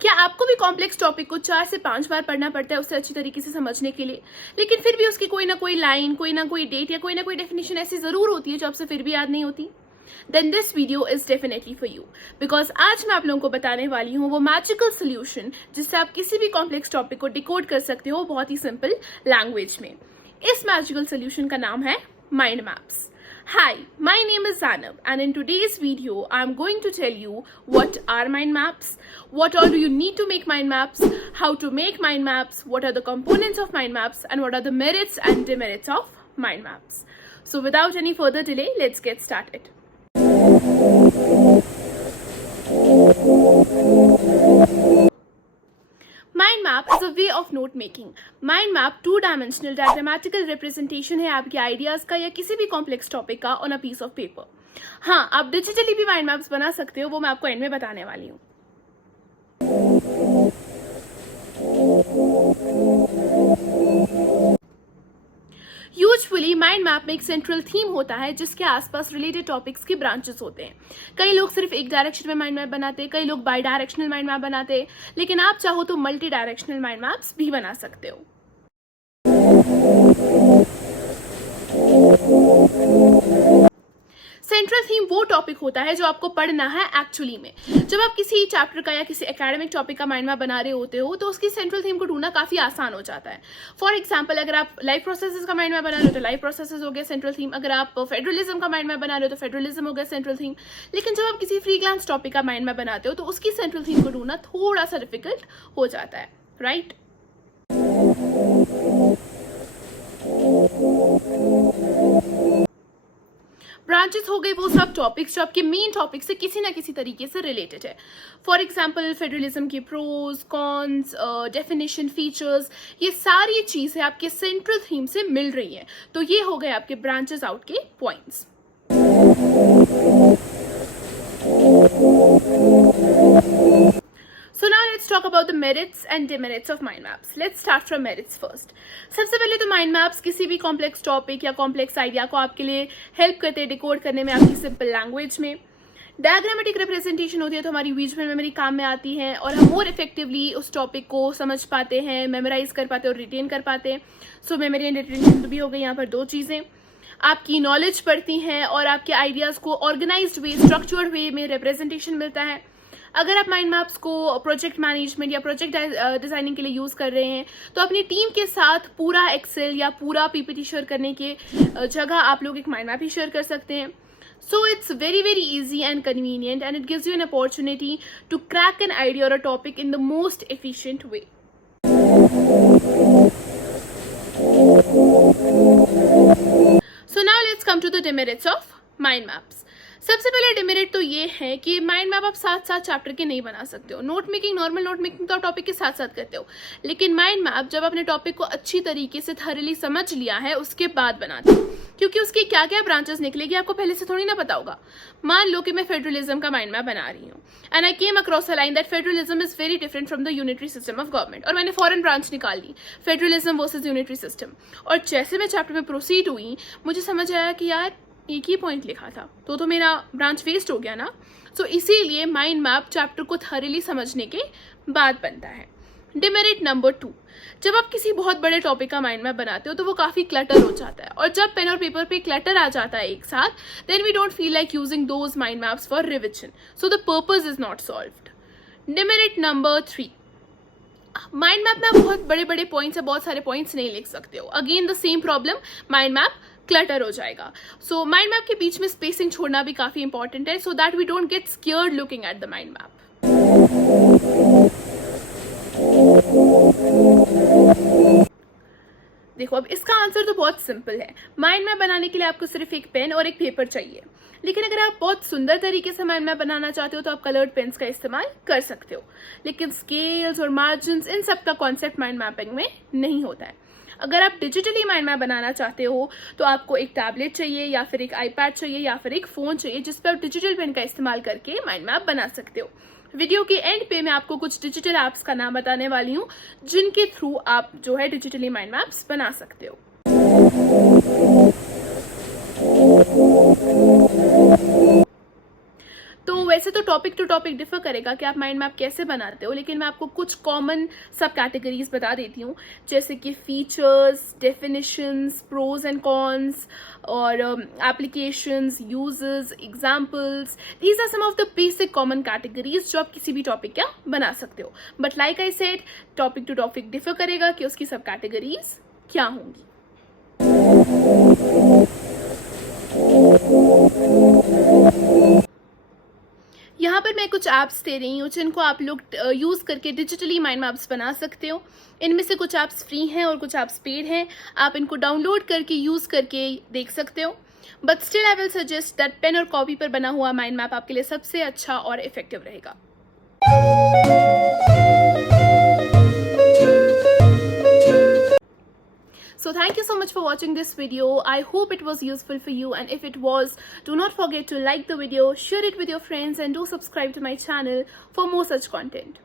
क्या आपको भी कॉम्प्लेक्स टॉपिक को 4 से 5 बार पढ़ना पड़ता है उससे अच्छी तरीके से समझने के लिए, लेकिन फिर भी उसकी कोई ना कोई लाइन, कोई ना कोई डेट या कोई ना कोई डेफिनेशन ऐसी जरूर होती है जो आपसे फिर भी याद नहीं होती? Then this video is definitely for you, because आज मैं आप लोगों को बताने वाली हूँ वो मैजिकल सोल्यूशन जिससे आप किसी भी कॉम्प्लेक्स टॉपिक को डिकोड कर सकते हो बहुत ही सिंपल लैंग्वेज में। इस मैजिकल सोल्यूशन का नाम है mind maps. Hi, my name is Zanav, and in today's video, I'm going to tell you what are mind maps, what all do you need to make mind maps, how to make mind maps, what are the components of mind maps, and what are the merits and demerits of mind maps. So without any further delay, let's get started. Mind map is a way of note making. Mind map two-dimensional diagrammatical representation है आपके ideas का या किसी भी complex topic का on a piece of paper. हाँ, आप digitally भी माइंड मैप्स बना सकते हो, वो मैं आपको एंड में बताने वाली हूँ। यूजुअली माइंड मैप में एक सेंट्रल थीम होता है जिसके आसपास रिलेटेड टॉपिक्स के ब्रांचेस होते हैं। कई लोग सिर्फ एक डायरेक्शन में माइंड मैप बनाते हैं, कई लोग बाई डायरेक्शनल माइंड मैप बनाते हैं, लेकिन आप चाहो तो मल्टी डायरेक्शनल माइंड मैप्स भी बना सकते हो। सेंट्रल थीम वो टॉपिक होता है जो आपको पढ़ना है एक्चुअली में। जब आप किसी चैप्टर का या किसी एकेडमिक टॉपिक का माइंड मैप बना रहे होते हो तो उसकी सेंट्रल थीम को ढूंढना काफी आसान हो जाता है। फॉर एग्जांपल, अगर आप लाइफ प्रोसेसेस का माइंड मैप बना रहे हो तो लाइफ प्रोसेसेस हो गया सेंट्रल थीम। अगर आप फेडरलिज्म का माइंड मैप बना रहे हो तो फेडरलिज्म हो गया सेंट्रल थीम। लेकिन जब आप किसी फ्री ग्लांस टॉपिक का माइंड मैप बनाते हो तो उसकी सेंट्रल थीम को ढूंढना थोड़ा सा डिफिकल्ट हो जाता है, राइट? ब्रांचेस हो गए वो सब टॉपिक्स जो आपके मेन टॉपिक से किसी ना किसी तरीके से रिलेटेड है। फॉर एग्जांपल, फेडरलिज्म की प्रोज, कॉन्स, डेफिनेशन, फीचर्स, ये सारी चीजें आपके सेंट्रल थीम से मिल रही हैं, तो ये हो गए आपके ब्रांचेस आउट के points. So now let's talk about the merits and demerits of mind maps. Let's start from merits first. सबसे पहले तो mind maps किसी भी complex topic या complex idea को आपके लिए help करते हैं decode करने में आपकी simple language में। डायग्रामेटिक रिप्रेजेंटेशन होती है तो हमारी विजुअल मेमोरी काम में आती है और हम मोर इफेक्टिवली उस टॉपिक को समझ पाते हैं, मेमोराइज कर पाते हैं और रिटेन कर पाते हैं। सो मेमोरी एंड रिटेंशन भी हो गई यहाँ पर दो चीज़ें। आपकी नॉलेज बढ़ती हैं और आपके आइडियाज़ को ऑर्गेनाइज्ड वे, स्ट्रक्चर्ड वे में रिप्रेजेंटेशन मिलता है। अगर आप माइंड मैप्स को प्रोजेक्ट मैनेजमेंट या प्रोजेक्ट डिजाइनिंग के लिए यूज़ कर रहे हैं तो अपनी टीम के साथ पूरा एक्सेल या पूरा पीपीटी शेयर करने के जगह आप लोग एक माइंड मैप ही शेयर कर सकते हैं। So it's very very easy and convenient and it gives you an opportunity to crack an idea और a topic in the most efficient way. So now let's come to the demerits of mind maps. सबसे पहले demerit तो ये है कि mind map आप साथ साथ चैप्टर के नहीं बना सकते हो। Note making, normal note making तो टॉपिक के साथ साथ करते हो, लेकिन माइंड मैप जब आपने टॉपिक को अच्छी तरीके से थरली समझ लिया है उसके बाद बनाते हो, क्योंकि उसकी क्या क्या ब्रांचेस निकलेगी आपको पहले से थोड़ी ना पता होगा। मान लो कि मैं फेडरलिज्म का माइंड मैप बना रही हूँ and I came across a line that federalism is very different from the unitary system of government, और मैंने फॉरेन ब्रांच निकाल ली, फेडरलिज्म वर्सेज यूनिटरी सिस्टम। और जैसे मैं चैप्टर में प्रोसीड हुई मुझे समझ आया कि यार एक ही पॉइंट लिखा था तो मेरा ब्रांच वेस्ट हो गया ना। सो इसीलिए माइंड मैप चैप्टर को थॉरली समझने के बाद बनता है। डिमेरिट नंबर 2, जब आप किसी बहुत बड़े टॉपिक का माइंड मैप बनाते हो तो वो काफ़ी क्लटर हो जाता है, और जब पेन और पेपर पे क्लटर आ जाता है एक साथ, then we don't feel like using those mind maps for revision, so the purpose is not solved. Demerit number 3, mind map में आप बहुत बड़े बड़े पॉइंट्स या बहुत सारे पॉइंट्स नहीं लिख सकते हो। Again the same problem, mind map clutter हो जाएगा। सो माइंड मैप के बीच में स्पेसिंग छोड़ना भी काफी इंपॉर्टेंट है, so that we don't get scared looking at the mind map. देखो, अब इसका आंसर तो बहुत सिंपल है। माइंड मैप बनाने के लिए आपको सिर्फ एक पेन और एक पेपर चाहिए, लेकिन अगर आप बहुत सुंदर तरीके से माइंड मैप बनाना चाहते हो तो आप कलर्ड पेन्स का इस्तेमाल कर सकते हो, लेकिन स्केल्स और मार्जिन्स इन सब का कॉन्सेप्ट माइंड मैपिंग में नहीं होता है। अगर आप डिजिटली माइंड मैप बनाना चाहते हो तो आपको एक टैबलेट चाहिए या फिर एक आईपैड चाहिए या फिर एक फ़ोन चाहिए जिस पर आप डिजिटल पेन का इस्तेमाल करके माइंड मैप बना सकते हो। वीडियो के एंड पे मैं आपको कुछ डिजिटल ऐप्स का नाम बताने वाली हूँ जिनके थ्रू आप जो है डिजिटली माइंड मैप्स बना सकते हो। तो वैसे तो टॉपिक टू टॉपिक डिफर करेगा कि आप माइंड मैप कैसे बनाते हो, लेकिन मैं आपको कुछ कॉमन सब कैटेगरीज बता देती हूँ, जैसे कि features, definitions, pros and cons, और applications, uses, examples. These are some of the basic common categories जो आप किसी भी टॉपिक का बना सकते हो. But like I said, topic to topic differ करेगा कि उसकी सब कैटेगरीज क्या होंगी. यहाँ पर मैं कुछ ऐप्स दे रही हूँ जिनको आप लोग यूज़ करके डिजिटली माइंड मैप्स बना सकते हो. इनमें से कुछ ऐप्स फ्री हैं और कुछ ऐप्स पेड हैं. आप इनको डाउनलोड करके यूज़ करके देख सकते हो. But still I will suggest that pain और कॉपी पर बना हुआ माइंड मैप आपके लिए सबसे अच्छा और इफेक्टिव रहेगा. So thank you so much for watching this video. I hope it was useful for you, and if it was, do not forget to like the video, share it with your friends, and do subscribe to my channel for more such content.